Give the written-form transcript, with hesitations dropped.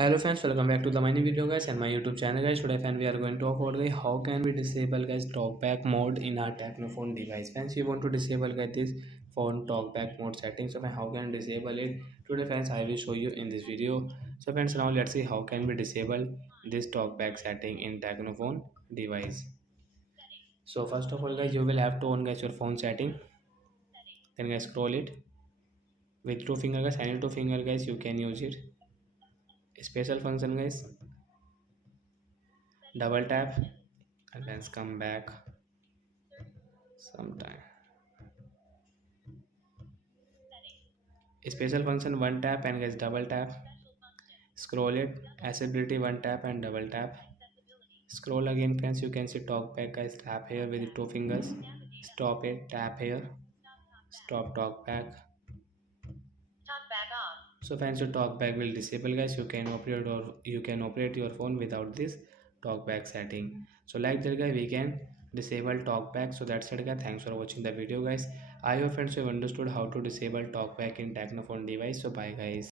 Hello friends, welcome back to the my new video guys and my YouTube channel guys. Today friends we are going to talk about guys how can we disable guys talkback mode in our Technophone device. Friends, you want to disable guys this phone talkback mode settings. So friends, how can we disable it? Today friends I will show you in this video. So friends, now let's see how can we disable this talkback setting in Technophone device. So first of all guys, you will have to on guys your phone setting. Then guys scroll it with two finger guys. Any two finger guys you can use it. Special function guys, double tap and then come back sometime. Special function one tap and guys double tap. Scroll it. Accessibility one tap and double tap. Scroll again friends, you can see talkback guys. Tap here with two fingers. Stop it. Tap here. Stop talkback. So friends, your talkback will disable guys. You can operate your phone without this talkback setting. So like that guy, we can disable talkback. So that's it guys. Thanks for watching the video guys. I hope friends you have understood how to disable talkback in Technophone device. So bye guys.